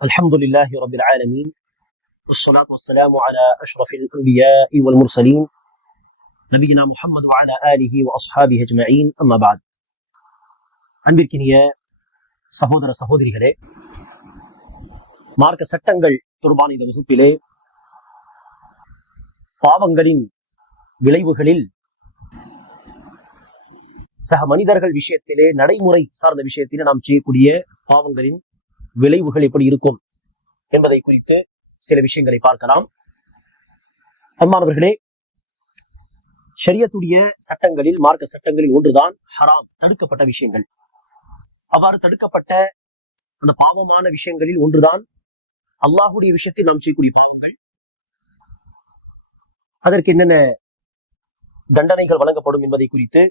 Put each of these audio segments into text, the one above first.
الحمد لله رب العالمين والصلاة والسلام على أشرف الأنبياء والمرسلين نبينا محمد وعلى آله وأصحابه أجمعين أما بعد அன்பிற்கினிய சகோதர சகோதரிகளே மார்க்க சட்டங்கள் தொடர்பான இந்த வகுப்பிலே பாவங்களின் விளைவுகளில் சக மனிதர்கள் விஷயத்திலே நடைமுறை சார்ந்த விஷயத்திலே நாம் செய்யக்கூடிய பாவங்களின் விளைவுகள் எப்படி இருக்கும் என்பதை குறித்து சில விஷயங்களை பார்க்கலாம். அன்பானவர்களே ஷரியத்துடைய சட்டங்களில் மார்க்க சட்டங்களில் ஒன்றுதான் ஹராம் தடுக்கப்பட்ட விஷயங்கள். அவ்வாறு தடுக்கப்பட்ட அந்த பாவமான விஷயங்களில் ஒன்றுதான் அல்லாஹுடைய விஷயத்தில் நாம் செய்யக்கூடிய பாவங்கள். அதற்கு என்னென்ன தண்டனைகள் வழங்கப்படும் என்பதை குறித்து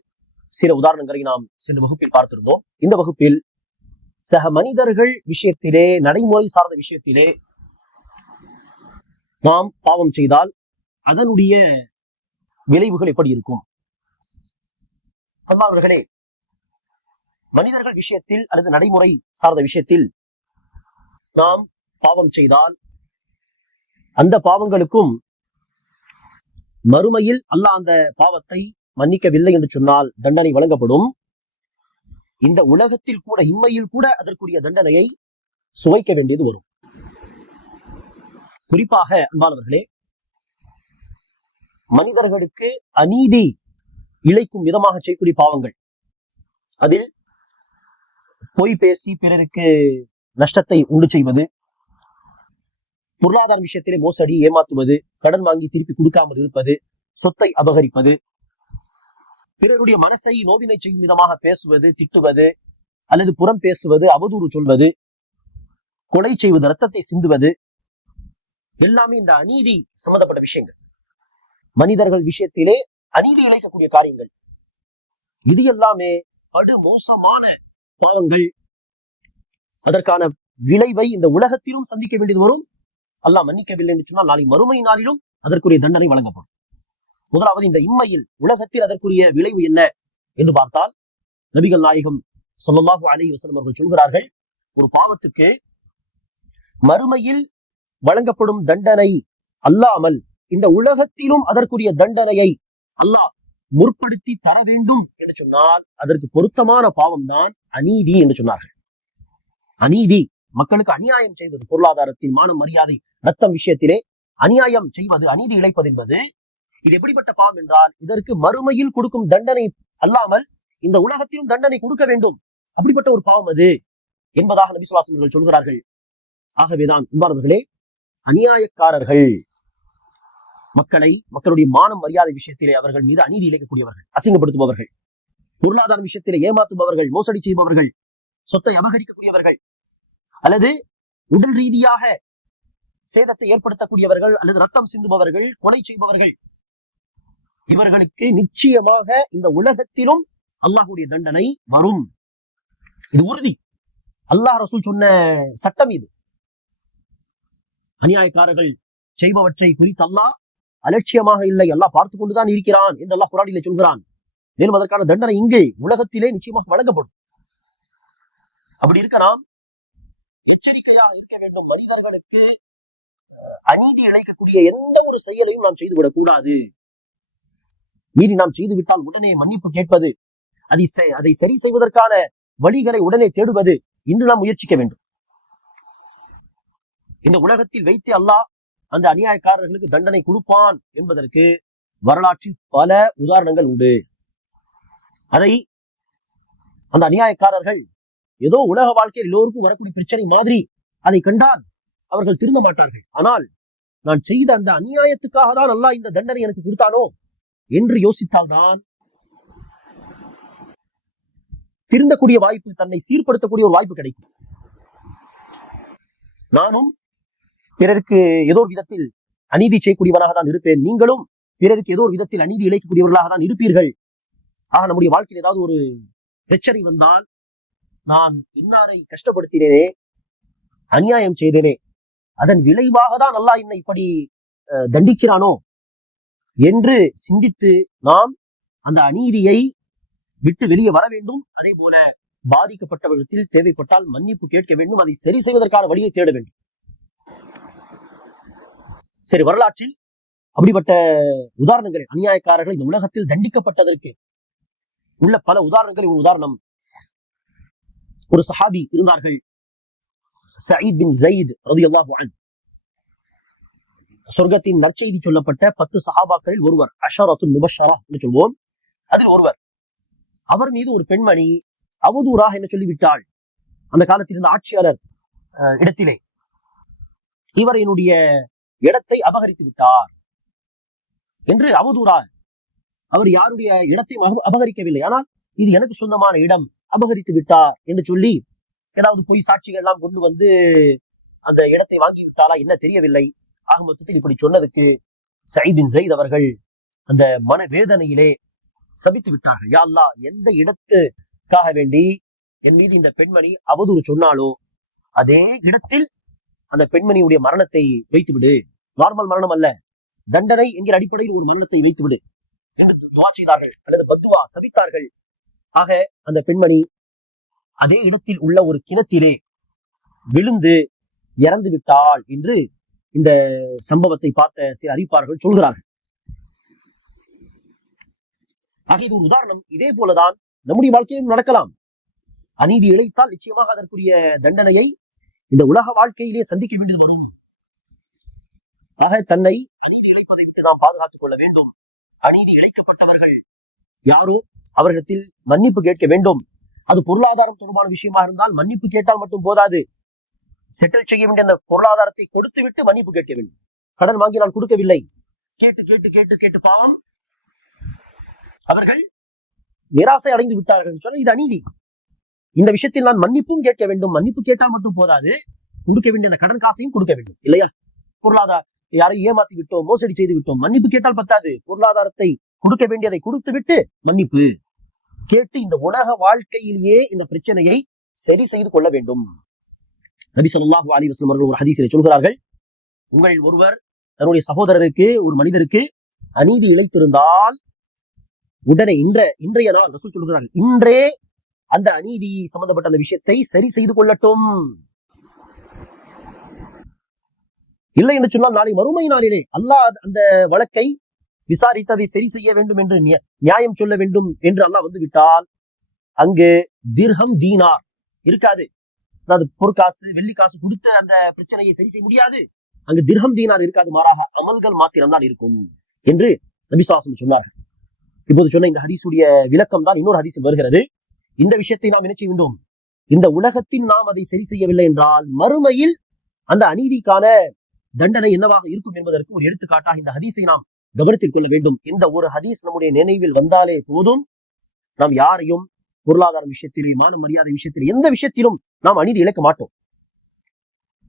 சில உதாரணங்களை நாம் சென்ற வகுப்பில் பார்த்திருந்தோம். இந்த வகுப்பில் சக மனிதர்கள் விஷயத்திலே நடைமுறை சார்ந்த விஷயத்திலே நாம் பாவம் செய்தால் அதனுடைய விளைவுகள் எப்படி இருக்கும்? அன்பானவர்களே மனிதர்கள் விஷயத்தில் அல்லது நடைமுறை சார்ந்த விஷயத்தில் நாம் பாவம் செய்தால் அந்த பாவங்களுக்கும் மறுமையில் அல்லாஹ் அந்த பாவத்தை மன்னிக்கவில்லை என்று சொன்னால் தண்டனை வழங்கப்படும். இந்த உலகத்தில் கூட இம்மையில் கூட அதற்குரிய தண்டனையை சுவைக்க வேண்டியது வரும். குறிப்பாக அன்பானவர்களே மனிதர்களுக்கு அநீதி இழைக்கும் விதமாக செய்யக்கூடிய பாவங்கள். அதில் பொய் பேசி பிறருக்கு நஷ்டத்தை உண்டு செய்வது பொருளாதார விஷயத்திலே மோசடி ஏமாத்துவது கடன் வாங்கி திருப்பி கொடுக்காமல் இருப்பது சொத்தை அபகரிப்பது பிறருடைய மனசை நோவினை செய்யும் விதமாக பேசுவது திட்டுவது அல்லது புறம் பேசுவது அவதூறு சொல்வது கொலை செய்வது ரத்தத்தை சிந்துவது எல்லாமே இந்த அநீதி சம்பந்தப்பட்ட விஷயங்கள். மனிதர்கள் விஷயத்திலே அநீதி இழைக்கக்கூடிய காரியங்கள். இது எல்லாமே படு மோசமான பாவங்கள். அதற்கான விளைவை இந்த உலகத்திலும் சந்திக்க வேண்டியது வரும். அல்லாஹ் மன்னிக்கவில்லை என்று சொன்னால் நாளை மறுமை நாளிலும் அதற்குரிய தண்டனை வழங்கப்படும். முதலாவது இந்த இம்மையில் உலகத்தில் அதற்குரிய விளைவு என்ன என்று பார்த்தால் நபிகள் நாயகம் சொல்லல்லாஹு அலி வசலம் அவர்கள் சொல்கிறார்கள் ஒரு பாவத்துக்கு மறுமையில் வழங்கப்படும் தண்டனை அல்லாமல் இந்த உலகத்திலும் அதற்குரிய தண்டனையை அல்லாஹ் முற்படுத்தி தர வேண்டும் என்று சொன்னால் அதற்கு பொருத்தமான பாவம் தான் அநீதி என்று சொன்னார்கள். அநீதி மக்களுக்கு அநியாயம் செய்வது பொருளாதாரத்தில் மான மரியாதை ரத்தம் விஷயத்திலே அநியாயம் செய்வது அநீதி இழைப்பது என்பது இது எப்படிப்பட்ட பாவம் என்றால் இதற்கு மறுமையில் கொடுக்கும் தண்டனை அல்லாமல் இந்த உலகத்திலும் தண்டனை கொடுக்க வேண்டும். அப்படிப்பட்ட ஒரு பாவம் அது என்பதாக நபிசுவாசம் சொல்கிறார்கள். ஆகவேதான் அன்பானவர்களே அநியாயக்காரர்கள் மக்களை மக்களுடைய மானம் மரியாதை விஷயத்திலே அவர்கள் மீது அநீதி இழைக்கக்கூடியவர்கள் அசிங்கப்படுத்துபவர்கள் பொருளாதார விஷயத்திலே ஏமாத்துபவர்கள் மோசடி செய்பவர்கள் சொத்தை அபகரிக்கக்கூடியவர்கள் அல்லது உடல் ரீதியாக சேதத்தை ஏற்படுத்தக்கூடியவர்கள் அல்லது ரத்தம் சிந்துபவர்கள் கொலை செய்பவர்கள் இவர்களுக்கு நிச்சயமாக இந்த உலகத்திலும் அல்லாஹுடைய தண்டனை வரும். இது உறுதி. அல்லாஹ் ரசூல் சொன்ன சட்டம் இது. அநியாயக்காரர்கள் செய்பவற்றை குறித்து அல்லாஹ் அலட்சியமாக இல்லை அல்லாஹ் பார்த்து கொண்டுதான் இருக்கிறான் என்று அல்லாஹ் குரானிலே சொல்கிறான். மேலும் அதற்கான தண்டனை இங்கே உலகத்திலே நிச்சயமாக வழங்கப்படும். அப்படி இருக்க நாம் எச்சரிக்கையாக இருக்க வேண்டும். மனிதர்களுக்கு அநீதி இழைக்கக்கூடிய எந்த ஒரு செயலையும் நாம் செய்துவிடக் கூடாது. மீறி நாம் செய்துவிட்டால் உடனே மன்னிப்பு கேட்பது அதை அதை சரி செய்வதற்கான வழிகளை உடனே தேடுவது இன்று நாம் முயற்சிக்க வேண்டும். இந்த உலகத்தில் வைத்து அல்லாஹ் அந்த அநியாயக்காரர்களுக்கு தண்டனை கொடுப்பான் என்பதற்கு வரலாற்றில் பல உதாரணங்கள் உண்டு. அதை அந்த அநியாயக்காரர்கள் ஏதோ உலக வாழ்க்கையில் எல்லோருக்கும் வரக்கூடிய பிரச்சனை மாதிரி அதை கண்டால் அவர்கள் திருந்த மாட்டார்கள். ஆனால் நான் செய்த அந்த அநியாயத்துக்காக தான் அல்லாஹ் இந்த தண்டனை எனக்கு கொடுத்தானோ என்று யோசித்தால்தான் திருந்தக்கூடிய வாய்ப்பு தன்னை சீர்படுத்தக்கூடிய ஒரு வாய்ப்பு கிடைக்கும். நானும் பிறருக்கு ஏதோ ஒரு விதத்தில் அநீதி செய்யக்கூடியவனாக தான் இருப்பேன். நீங்களும் பிறருக்கு ஏதோ ஒரு விதத்தில் அநீதி இழைக்கக்கூடியவர்களாக தான் இருப்பீர்கள். ஆக நம்முடைய வாழ்க்கையில் ஏதாவது ஒரு பிரச்சனை வந்தால் நான் இன்னாரை கஷ்டப்படுத்தினேனே அநியாயம் செய்தேனே அதன் விளைவாக தான் அல்லாஹ் என்னை இப்படி தண்டிக்கிறானோ என்று சிந்தித்து நாம் அந்த அநீதியை விட்டு வெளியே வர வேண்டும். அதே போல பாதிக்கப்பட்டவர்களிடத்தில் தேவைப்பட்டால் மன்னிப்பு கேட்க வேண்டும். அதை சரி செய்வதற்கான வழியை தேட வேண்டும். சரி வரலாற்றில் அப்படிப்பட்ட உதாரணங்கள் அநியாயக்காரர்கள் இந்த உலகத்தில் தண்டிக்கப்பட்டதற்கு உள்ள பல உதாரணங்கள் ஒரு உதாரணம். ஒரு சஹாபி இருந்தார்கள். சயீத் பின் ஜயீத் ரவி அல்லாஹ் சொர்க்கத்தின் நற்செய்தி சொல்லப்பட்ட பத்து சஹாபாக்களில் ஒருவர் அஷரத்து முபஷரா என்று சொல்வோம். அதில் ஒருவர் அவர் மீது ஒரு பெண்மணி அவதூறாக என்ன சொல்லிவிட்டாள்? அந்த காலத்தில் இருந்த ஆட்சியாளர் அஹ், இடத்திலே. இவர் என்னுடைய இடத்தை அபகரித்து விட்டார் என்று அவதூறா அவர் யாருடைய இடத்தை அபகரிக்கவில்லை. ஆனால் இது எனக்கு சொந்தமான இடம் அபகரித்து விட்டார் என்று சொல்லி ஏதாவது பொய் சாட்சிகள் எல்லாம் கொண்டு வந்து அந்த இடத்தை வாங்கி விட்டாரா என்ன தெரியவில்லை. ஆக மொத்தத்தில் இப்படி சொன்னதுக்கு சயிதின் ஜெயித் அவர்கள் அந்த மனவேதனையிலே சபித்து விட்டார்கள். யா அல்லாஹ் எந்த இடத்துக்காக வேண்டி என் மீது இந்த பெண்மணி அவதூறு சொன்னாலோ அதே இடத்தில் அந்த பெண்மணியுடைய மரணத்தை வைத்து விடு நார்மல் மரணம் அல்ல தண்டனை என்கிற அடிப்படையில் ஒரு மரணத்தை வைத்து விடு என்று துவா செய்தார்கள். அல்லது பத்துவா சபித்தார்கள். ஆக அந்த பெண்மணி அதே இடத்தில் உள்ள ஒரு கிணத்திலே விழுந்து இறந்து விட்டாள் என்று இந்த சம்பவத்தை பார்த்த சில அறிவிப்பார்கள் சொல்கிறார்கள். ஆக இது ஒரு உதாரணம். இதே போலதான் நம்முடைய வாழ்க்கையிலும் நடக்கலாம். அநீதி இழைத்தால் நிச்சயமாக அதற்குரிய தண்டனையை இந்த உலக வாழ்க்கையிலே சந்திக்க வேண்டியது வரும். ஆக தன்னை அநீதி இழைப்பதை விட்டு நாம் பாதுகாத்துக் கொள்ள வேண்டும். அநீதி இழைக்கப்பட்டவர்கள் யாரோ அவர்களிடத்தில் மன்னிப்பு கேட்க வேண்டும். அது பொருளாதாரம் தொடர்பான விஷயமா இருந்தால் மன்னிப்பு கேட்டால் மட்டும் போதாது. செட்டில் செய்ய வேண்டிய அந்த பொருளாதாரத்தை கொடுத்து விட்டு மன்னிப்பு கேட்க வேண்டும். கடன் வாங்கி நான் கொடுக்கவில்லை. கேட்டு கேட்டு கேட்டு கேட்டு பாவம். அவர்கள் நிராசை அடைந்து விட்டார்கள் சொன்ன இது அநீதி. இந்த விஷயத்தில் நான் மன்னிப்பும் கேட்க வேண்டும். மன்னிப்பு கேட்டால் மட்டும் போதாது. கொடுக்க வேண்டிய அந்த கடன் காசையும் கொடுக்க வேண்டும். இல்லையா? பொருளாதார யாரை ஏமாத்தி விட்டோம் மோசடி செய்து விட்டோம் மன்னிப்பு கேட்டால் பத்தாது. பொருளாதாரத்தை கொடுக்க வேண்டியதை கொடுத்து விட்டு மன்னிப்பு. கேட்டு இந்த உலக வாழ்க்கையிலேயே இந்த பிரச்சனையை சரி செய்து கொள்ள வேண்டும். நபி ஸல்லல்லாஹு அலைஹி அவர்கள் ஒரு ஹதீசிலே சொல்கிறார்கள் உங்களில் ஒருவர் தன்னுடைய சகோதரருக்கு ஒரு மனிதருக்கு அநீதி இழைத்திருந்தால் உடனே இன்ற இன்றைய நாள் ரசூல் சொல்கிறார்கள் இன்றே அந்த அநீதி சம்பந்தப்பட்ட அந்த விஷயத்தை சரி செய்து கொள்ளட்டும். இல்லை என்று சொன்னால் நாளை மறுமை நாளிலே அல்லாஹ் அந்த வழக்கை விசாரித்து அதை சரி செய்ய வேண்டும் என்று நியாயம் சொல்ல வேண்டும் என்று அல்லாஹ் வந்து விட்டால் அங்கு திர்ஹம் தீனார் இருக்காது. அதாவது பொற்காசு வெள்ளி காசு கொடுத்து அந்த பிரச்சனையை சரி செய்ய முடியாது. அங்கு திர்ஹம் தீனார் இருக்காது மாறாக அமல்கள் மாத்திரம்தான் இருக்கும் என்று நபிசுவாசம் சொன்னார்கள். இப்போது சொன்ன இந்த ஹதீஸுடைய விளக்கம் தான் இன்னொரு ஹதீஸில் வருகிறது. இந்த விஷயத்தை நாம் என்ன செய்ய வேண்டும் இந்த உலகத்தில் நாம் அதை சரி செய்யவில்லை என்றால் மறுமையில் அந்த அநீதிக்கான தண்டனை என்னவாக இருக்கும் என்பதற்கு ஒரு எடுத்துக்காட்டாக இந்த ஹதீஸை நாம் கவனத்தில் கொள்ள வேண்டும். இந்த ஒரு ஹதீஸ் நம்முடைய நினைவில் வந்தாலே போதும். நாம் யாரையும் பொருளாதார விஷயத்திலே மான மரியாதை விஷயத்திலே எந்த விஷயத்திலும் நாம் அநீதி இழைக்க மாட்டோம்.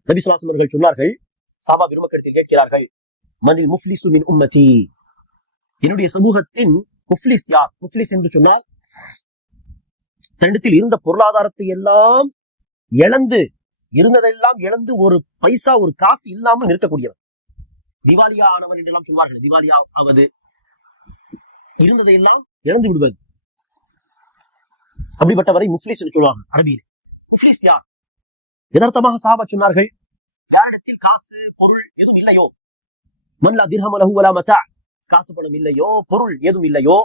நபி சுலாசம் அவர்கள் சொன்னார்கள் சாபா பெருமக்கடத்தில் கேட்கிறார்கள் மனில் முஃப்லிசு மின் உம்மதி என்னுடைய சமூகத்தின் முஃப்லிஸ் யார்? முஃப்லிஸ் என்று சொன்னால் தன்னிடத்தில் இருந்த பொருளாதாரத்தை எல்லாம் இழந்து இருந்ததெல்லாம் இழந்து ஒரு பைசா ஒரு காசு இல்லாமல் நிற்கக்கூடியவன். திவாலியா ஆனவன் என்றெல்லாம் சொல்வார்கள். திவாலியா ஆவது இருந்ததையெல்லாம் இழந்து விடுவது. அப்படிப்பட்டவரை முஃப்லிஸ் என்று சொல்வார்கள். அரபியில். முஃப்லிஸ் யார்? எதார்த்தமாக சாபா சொன்னார்கள் யாரிடத்தில் காசு பொருள் எதுவும் இல்லையோ? மன்லா திர்ஹமலஹு வலா மதா. காசு பணம் இல்லையோ? பொருள் எதுவும் இல்லையோ?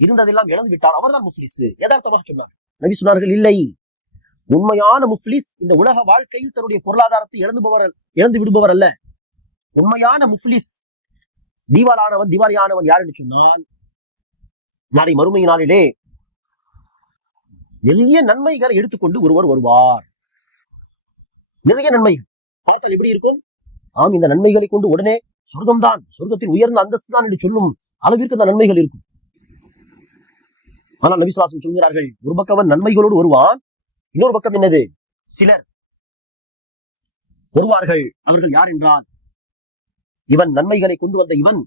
இருந்ததெல்லாம் இழந்து விட்டார் அவர்தான் முஃப்லிஸ். யதார்த்தமாக சொன்னார். நபி சொன்னார்கள் இல்லை. உண்மையான முஃப்லிஸ் இந்த உலக வாழ்க்கையில் தன்னுடைய பொருளாதாரத்தை இழந்துபவர் இழந்து விடுபவர் அல்ல. உண்மையான முஃப்லிஸ் தீவாலானவன் திவாலியானவன் யார் என்று சொன்னால் நாளை மறுமை நாளிலே நிறைய நன்மைகளை எடுத்துக்கொண்டு ஒருவர் வருவார். நிறைய நன்மைகள். பார்த்தால் எப்படி இருக்கும்? ஆம் இந்த நன்மைகளை கொண்டு உடனே சொர்க்கம்தான் சொர்க்கத்தில் உயர்ந்த அந்தஸ்து தான் என்று சொல்லும் அளவிற்கு அந்த நன்மைகள் இருக்கும். ஆனால் நபிசுவாசம் சொல்கிறார்கள் ஒரு பக்கம் அவன் நன்மைகளோடு வருவான் இன்னொரு பக்கம் என்னது? சிலர் வருவார்கள். அவர்கள் யார் என்றால் இவன் நன்மைகளை கொண்டு வந்த இவன்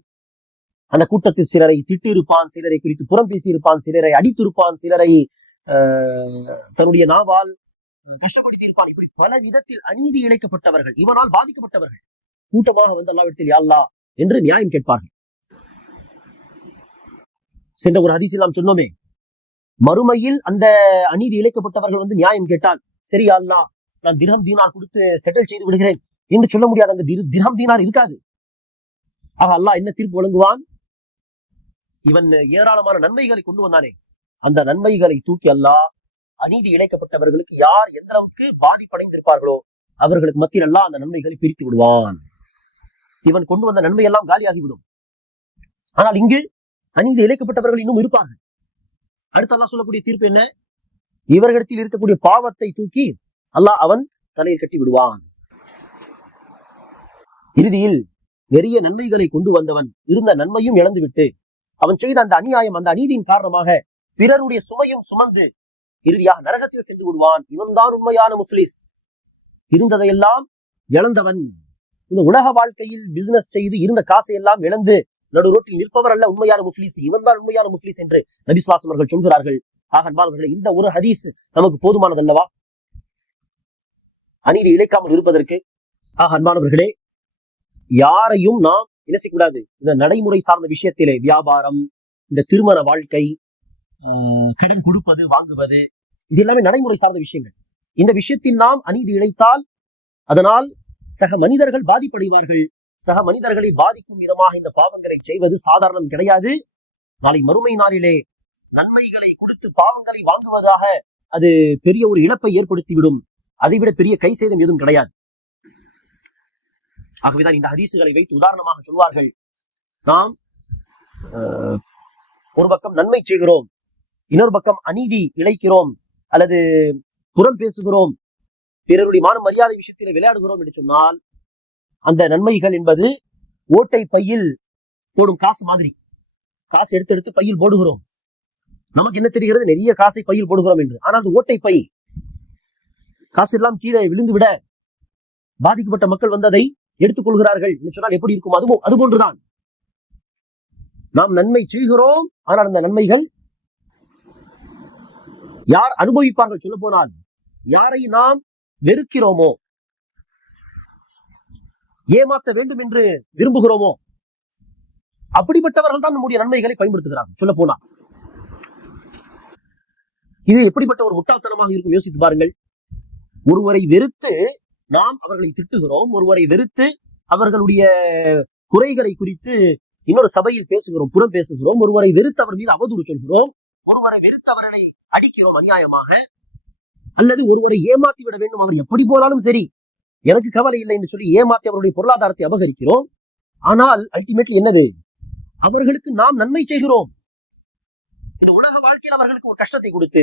அந்த கூட்டத்தில் சிலரை திட்டிருப்பான் சிலரை குறித்து புறம் பேசியிருப்பான் சிலரை அடித்திருப்பான் சிலரை தன்னுடைய நாவால் கஷ்டப்படுத்தியிருப்பான் இப்படி பல விதத்தில் அநீதி இழைக்கப்பட்டவர்கள் இவனால் பாதிக்கப்பட்டவர்கள். கூட்டமாக வந்து அல்லாவிடத்தில் யாழ்லா என்று நியாயம் கேட்பார்கள். சென்ற ஒரு ஹதீஸில் நாம் சொன்னோமே மறுமையில் அந்த அநீதி இழைக்கப்பட்டவர்கள் வந்து நியாயம் கேட்டால் சரி அல்லா நான் திரம் தீனார் கொடுத்து செட்டில் செய்து விடுகிறேன் என்று சொல்ல முடியாது. அங்க திரு- திரகம் தீனார் இருக்காது. ஆக அல்லாஹ் என்ன தீர்ப்பு வழங்குவான்? இவன் ஏராளமான நன்மைகளை கொண்டு வந்தானே. அந்த நன்மைகளை தூக்கி அல்லாஹ் அநீதி இழைக்கப்பட்டவர்களுக்கு யார் எந்த அளவுக்கு பாதிப்படைந்திருப்பார்களோ அவர்களுக்கு மத்தியில் அல்லாஹ் அந்த நன்மைகளை பிரித்து விடுவான். இவன் கொண்டு வந்த நன்மை எல்லாம் காலியாகிவிடும். ஆனால் இங்கு அநீதி இழைக்கப்பட்டவர்கள் இன்னும் இருப்பார்கள். அடுத்து அல்லாஹ் சொல்லக்கூடிய தீர்ப்பு என்ன? இவர்களிடத்தில் இருக்கக்கூடிய பாவத்தை தூக்கி அல்லாஹ் அவன் தலையில் கட்டி விடுவான். இறுதியில் நிறைய நன்மைகளை கொண்டு வந்தவன் இருந்த நன்மையும் இழந்துவிட்டு அவன் செய்த அந்த அநியாயம் அந்த அநீதியின் காரணமாக பிறருடைய சுமையும் சுமந்து இறுதியாக நரகத்தில் சென்று விடுவான். இவன்தான் உண்மையான முஃப்லிஸ். இருந்ததையெல்லாம் இழந்தவன். இந்த உலக வாழ்க்கையில் பிசினஸ் செய்து இருந்த காசை எல்லாம் இழந்து நடு ரோட்டில் நிற்பவர் அல்ல உண்மையான முஃப்லிஸ். இவன்தான் உண்மையான முஃப்லிஸ் என்று நபிஸ்வாசம் அவர்கள் சொல்கிறார்கள். ஆக இந்த ஒரு ஹதீஸ் நமக்கு போதுமானதல்லவா? அநீதி இழைக்காமல் இருப்பதற்கு. ஆக அன்பானவர்களே யாரையும் நாம் என்ன செய்யக்கூடாது இந்த நடைமுறை சார்ந்த விஷயத்திலே வியாபாரம் இந்த திருமண வாழ்க்கை கடன் கொடுப்பது வாங்குவது இது எல்லாமே நடைமுறை சார்ந்த விஷயங்கள். இந்த விஷயத்தில் நாம் அநீதி இழைத்தால் அதனால் சக மனிதர்கள் பாதிப்படைவார்கள். சக மனிதர்களை பாதிக்கும் விதமாக இந்த பாவங்களை செய்வது சாதாரணம் கிடையாது. நாளை மறுமை நாளிலே நன்மைகளை கொடுத்து பாவங்களை வாங்குவதாக அது பெரிய ஒரு இழப்பை ஏற்படுத்திவிடும். அதைவிட பெரிய கை சேதம் எதுவும் கிடையாது. ஆகவேதான் இந்த ஹதீசுகளை வைத்து உதாரணமாக சொல்வார்கள். நாம் ஆஹ், ஒரு பக்கம் நன்மை செய்கிறோம். இன்னொரு பக்கம் அநீதி இழைக்கிறோம் அல்லது புறம் பேசுகிறோம். பிறருடைய மான மரியாதை விஷயத்தில் விளையாடுகிறோம் என்று சொன்னால் அந்த நன்மைகள் என்பது ஓட்டை பையில் போடும் காசு மாதிரி. காசு எடுத்து எடுத்து பையில் போடுகிறோம். நமக்கு என்ன தெரிகிறது? நிறைய காசை பையில் போடுகிறோம் என்று. ஆனால் அது ஓட்டை பை. காசு எல்லாம் கீழே விழுந்து விட பாதிக்கப்பட்ட மக்கள் வந்து அதை எடுத்துக் கொள்கிறார்கள் என்று சொன்னால் எப்படி இருக்கும்? அதுவும் அது போன்றுதான். நாம் நன்மை செய்கிறோம். ஆனால் அந்த நன்மைகள் யார் அனுபவிப்பார்கள் சொல்ல போனால் யாரை நாம் வெறுக்கிறோமோ? ஏமாத்த வேண்டும் என்று விரும்புகிறோமோ? அப்படிப்பட்டவர்கள் தான் நம்முடைய நன்மைகளை பயன்படுத்துகிறார்கள் சொல்ல போனா இது எப்படிப்பட்ட ஒரு முட்டாள்தனமாக இருக்கும் யோசித்து பாருங்கள். ஒருவரை வெறுத்து நாம் அவர்களை திட்டுகிறோம் ஒருவரை வெறுத்து அவர்களுடைய குறைகளை குறித்து இன்னொரு சபையில் பேசுகிறோம் புறம் பேசுகிறோம் ஒருவரை வெறுத்து அவர் மீது அவதூறு சொல்கிறோம் ஒருவரை வெறுத்து அவர்களை அடிக்கிறோம் அநியாயமாக? அல்லது ஒருவரை ஏமாத்தி விட வேண்டும் அவர் எப்படி போனாலும் சரி. எனக்கு கவலை இல்லை என்று சொல்லி ஏமாத்தி அவருடைய பொருளாதாரத்தை அபகரிக்கிறோம். ஆனால் அல்டிமேட்லி என்னது? அவர்களுக்கு நாம் நன்மை செய்கிறோம். இந்த உலக வாழ்க்கையில் அவர்களுக்கு ஒரு கஷ்டத்தை கொடுத்து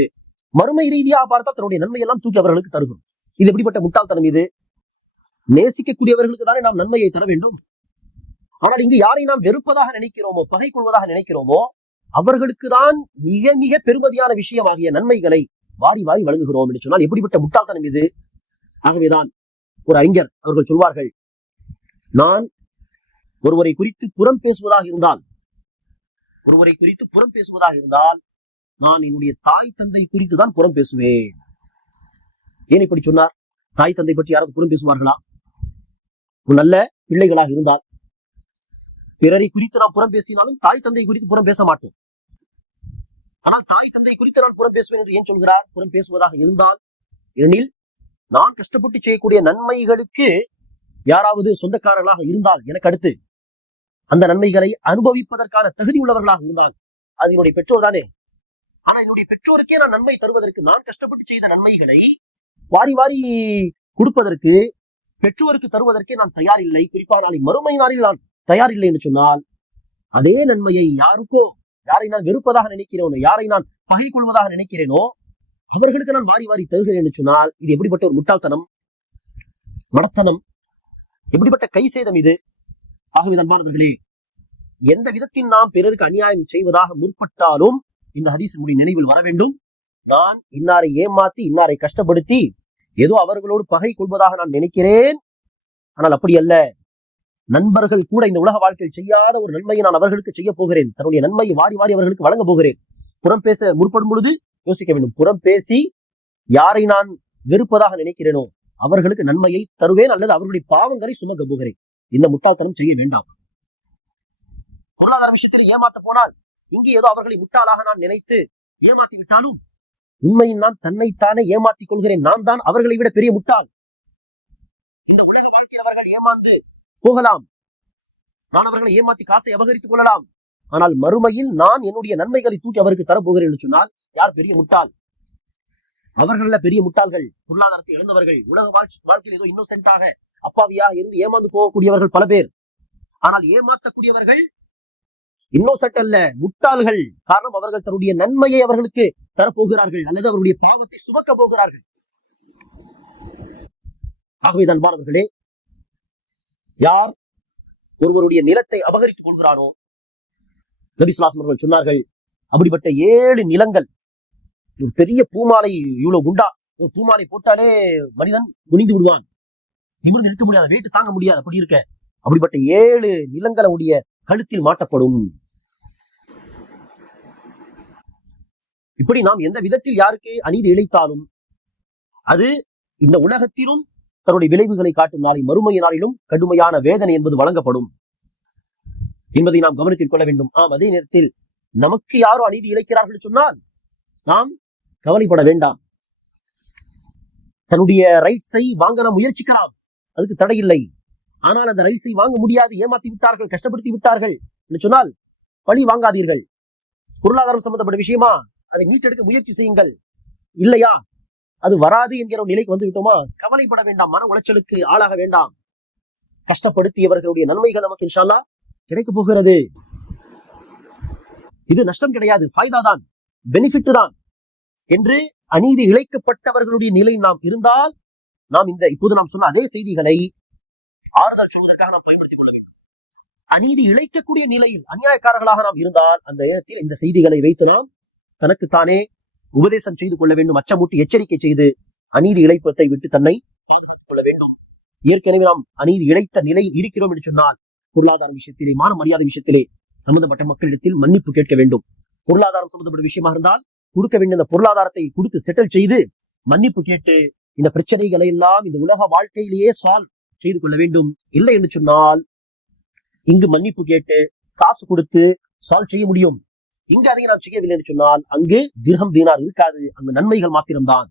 மறுமை ரீதியாக பார்த்தால் தன்னுடைய நன்மையெல்லாம் தூக்கி அவர்களுக்கு தருகிறோம். இது எப்படிப்பட்ட முட்டாள்தனம் இது? நேசிக்கக்கூடியவர்களுக்கு தானே நாம் நன்மையை தர வேண்டும். ஆனால் இங்கு யாரை நாம் வெறுப்பதாக நினைக்கிறோமோ பகை கொள்வதாக நினைக்கிறோமோ அவர்களுக்கு தான் மிக மிக பெருமதியான விஷயமாகிய நன்மைகளை வாரி வாரி வழங்குகிறோம் என்று சொன்னால் எப்படிப்பட்ட முட்டாள்தனம் இது? ஆகவேதான் ஒரு அறிஞர் அவர்கள் சொல்வார்கள் நான் ஒருவரை குறித்து புறம் பேசுவதாக இருந்தால் ஒருவரை குறித்து புறம் பேசுவதாக இருந்தால் நான் என்னுடைய தாய் தந்தை குறித்து தான் புறம் பேசுவேன். ஏன் இப்படி சொன்னார்? தாய் தந்தை பற்றி யாராவது புறம் பேசுவார்களா? ஒரு நல்ல பிள்ளைகளாக இருந்தால் பிறரை குறித்து நாம் புறம் பேசினாலும் தாய் தந்தை குறித்து புறம் பேச மாட்டோம். ஆனால் தாய் தந்தை குறித்து நான் புறம் பேசுவேன் என்று ஏன் சொல்கிறார்? புறம் பேசுவதாக இருந்தால் எனில் நான் கஷ்டப்பட்டு செய்யக்கூடிய நன்மைகளுக்கு யாராவது சொந்தக்காரர்களாக இருந்தால் எனக்கு அடுத்து அந்த நன்மைகளை அனுபவிப்பதற்கான தகுதி உள்ளவர்களாக இருந்தால் அது என்னுடைய பெற்றோர் தானே. ஆனா என்னுடைய பெற்றோருக்கே நான் நன்மை தருவதற்கு நான் கஷ்டப்பட்டு செய்த நன்மைகளை வாரி வாரி கொடுப்பதற்கு பெற்றோருக்கு தருவதற்கே நான் தயார் இல்லை குறிப்பாக நாளை மறுமை நாளில் நான் தயார் இல்லை என்று சொன்னால் அதே நன்மையை யாருக்கோ யாரை நான் வெறுப்பதாக நினைக்கிறேனோ யாரை நான் பகை கொள்வதாக நினைக்கிறேனோ அவர்களுக்கு நான் மாறி மாறி தருகிறேன் என்று சொன்னால் இது எப்படிப்பட்ட ஒரு முட்டாள்தனம்? மடத்தனம்? எப்படிப்பட்ட கை சேதம் இது? ஆகவே அன்பானவர்களே எந்த விதத்தில் நாம் பிறருக்கு அநியாயம் செய்வதாக முற்பட்டாலும் இந்த ஹதீஸ் நம்முடைய நினைவில் வர வேண்டும். நான் இன்னாரை ஏமாத்தி இன்னாரை கஷ்டப்படுத்தி ஏதோ அவர்களோடு பகை கொள்வதாக நான் நினைக்கிறேன். ஆனால் அப்படி அல்ல. நண்பர்கள் கூட இந்த உலக வாழ்க்கையில் செய்யாத ஒரு நன்மையை நான் அவர்களுக்கு செய்ய போகிறேன். தன்னுடைய நன்மையை வாரி வாரி அவர்களுக்கு வழங்க போகிறேன். புறம் பேச முற்படும் பொழுது யோசிக்க வேண்டும். புறம் பேசி யாரை நான் வெறுப்பதாக நினைக்கிறேனோ அவர்களுக்கு நன்மையை தருவேன் அல்லது அவர்களுடைய பாவங்களை சுமக்க போகிறேன். இந்த முட்டாள்தனம் செய்ய வேண்டாம். பொருளாதார விஷயத்தில் ஏமாத்த போனால் இங்கே ஏதோ அவர்களை முட்டாளாக நான் நினைத்து ஏமாத்தி விட்டாலும் உண்மையில் நான் தன்னைத்தானே ஏமாத்திக் கொள்கிறேன். நான் தான் அவர்களை விட பெரிய முட்டாள். இந்த உலக வாழ்க்கையில் அவர்கள் ஏமாந்து போகலாம். நான் அவர்களை ஏமாத்தி காசை அபகரித்துக் கொள்ளலாம். ஆனால் மறுமையில் நான் என்னுடைய நன்மைகளை தூக்கி அவருக்கு தரப்போகிறேன் என்று சொன்னால் யார் பெரிய முட்டாள்? அவர்கள பெரிய முட்டாள்கள் பொருளாதாரத்தை இழந்தவர்கள் உலக வாழ்க்கை வாழ்க்கையில் ஏதோ இன்னோசென்ட்டாக அப்பாவியா இருந்து ஏமாந்து போகக்கூடியவர்கள் பல பேர். ஆனால் ஏமாற்றக்கூடியவர்கள் இன்னோசென்ட் அல்ல முட்டாள்கள். காரணம் அவர்கள் தன்னுடைய நன்மையை அவர்களுக்கு தரப்போகிறார்கள் அல்லது அவருடைய பாவத்தை சுமக்க போகிறார்கள். ஆகவேதான் மாணவர்களே யார் ஒருவருடைய நிலத்தை அபகரித்துக் கொள்கிறானோ? நபிசுலாசம் அவர்கள் சொன்னார்கள் அப்படிப்பட்ட ஏழு நிலங்கள் ஒரு பெரிய பூமாலை இவ்வளவு குண்டா ஒரு பூமாலை போட்டாலே மனிதன் குனிந்து விடுவான். நிமிர்ந்து நிற்க முடியாது வேட்டு தாங்க முடியாது அப்படி இருக்க. அப்படிப்பட்ட ஏழு நிலங்களுடைய கழுத்தில் மாட்டப்படும். இப்படி நாம் எந்த விதத்தில் யாருக்கு அநீதி இழைத்தாலும் அது இந்த உலகத்திலும் தன்னுடைய விளைவுகளை காட்டும் நாளை மறுமைய நாளிலும் கடுமையான வேதனை என்பது வழங்கப்படும். என்பதை நாம் கவனத்தில் கொள்ள வேண்டும். ஆம் அதே நேரத்தில் நமக்கு யாரோ அநீதி இழைக்கிறார்கள் சொன்னால் நாம் கவலைப்பட வேண்டாம். தன்னுடைய ரைட்ஸை வாங்க நாம் முயற்சிக்கலாம். அதுக்கு தடை இல்லை. ஆனால் அந்த ரைட்ஸை வாங்க முடியாது. ஏமாத்தி விட்டார்கள் கஷ்டப்படுத்தி விட்டார்கள் என்று சொன்னால் பழி வாங்காதீர்கள். பொருளாதாரம் சம்பந்தப்பட்ட விஷயமா அதை மீட்டெடுக்க முயற்சி செய்யுங்கள். இல்லையா? அது வராது என்கிற ஒரு நிலைக்கு வந்து விட்டோமா? கவலைப்பட வேண்டாம். மன உளைச்சலுக்கு ஆளாக வேண்டாம். கஷ்டப்படுத்தியவர்களுடைய நன்மைகள் நமக்கு இன்ஷால்லா கிடைக்க போகிறது. இது நஷ்டம் கிடையாது. ஃபாய்தா தான். பெனிஃபிட் தான். என்று அநீதி இழைக்கப்பட்டவர்களுடைய நிலை நாம் இருந்தால் நாம் இந்த இப்போது நாம் சொன்ன அதே செய்திகளை ஆறுதல் சொல்வதற்காக நாம் பயன்படுத்திக் கொள்ள வேண்டும். அநீதி இழைக்கக்கூடிய நிலையில் அநியாயக்காரர்களாக நாம் இருந்தால் அந்த நேரத்தில் இந்த செய்திகளை வைத்து நாம் தனக்குத்தானே உபதேசம் செய்து கொள்ள வேண்டும் அச்சமூட்டி எச்சரிக்கை செய்து அநீதி இழைப்பத்தை விட்டு தன்னை பாதுகாத்துக் கொள்ள வேண்டும். ஏற்கனவே நாம் அநீதி இழைத்த நிலையில் இருக்கிறோம் என்று சொன்னால் பொருளாதார விஷயத்திலே மான மரியாதை விஷயத்திலே சம்பந்தப்பட்ட மக்களிடத்தில் மன்னிப்பு கேட்க வேண்டும். பொருளாதாரம் சம்பந்தப்பட்ட விஷயமா இருந்தால் கொடுக்க வேண்டிய அந்த பொருளாதாரத்தை கொடுத்து செட்டில் செய்து மன்னிப்பு கேட்டு இந்த பிரச்சனைகளை எல்லாம் இந்த உலக வாழ்க்கையிலேயே சால்வ் செய்து கொள்ள வேண்டும். இல்லை என்று சொன்னால் இங்கு மன்னிப்பு கேட்டு காசு கொடுத்து சால்வ் செய்ய முடியும். இங்கு அதை நாம் செய்யவில்லை என்று சொன்னால் அங்கு திர்ஹம் தீனார் இருக்காது. அங்கு நன்மைகள் மாத்திரம்தான்.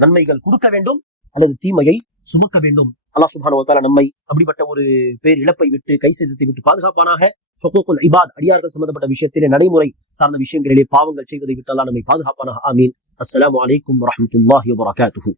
நன்மைகள் கொடுக்க வேண்டும் அல்லது தீமையை சுமக்க வேண்டும். அல்லாஹ் சுபான நம்மை அப்படிப்பட்ட ஒரு பேர் இழப்பை விட்டு கை சேதத்தை விட்டு பாதுகாப்பானாக. இபாத் அடியார்கள் சம்பந்தப்பட்ட விஷயத்திலே நடைமுறை சார்ந்த விஷயங்களிலே பாவங்கள் செய்வதை விட்டு அல்லாஹ் நம்மை பாதுகாப்பானாக. ஆமீன். அஸ்லாம் வலைக்கம் வரமத்துல்லாஹி வரகாத்துஹூ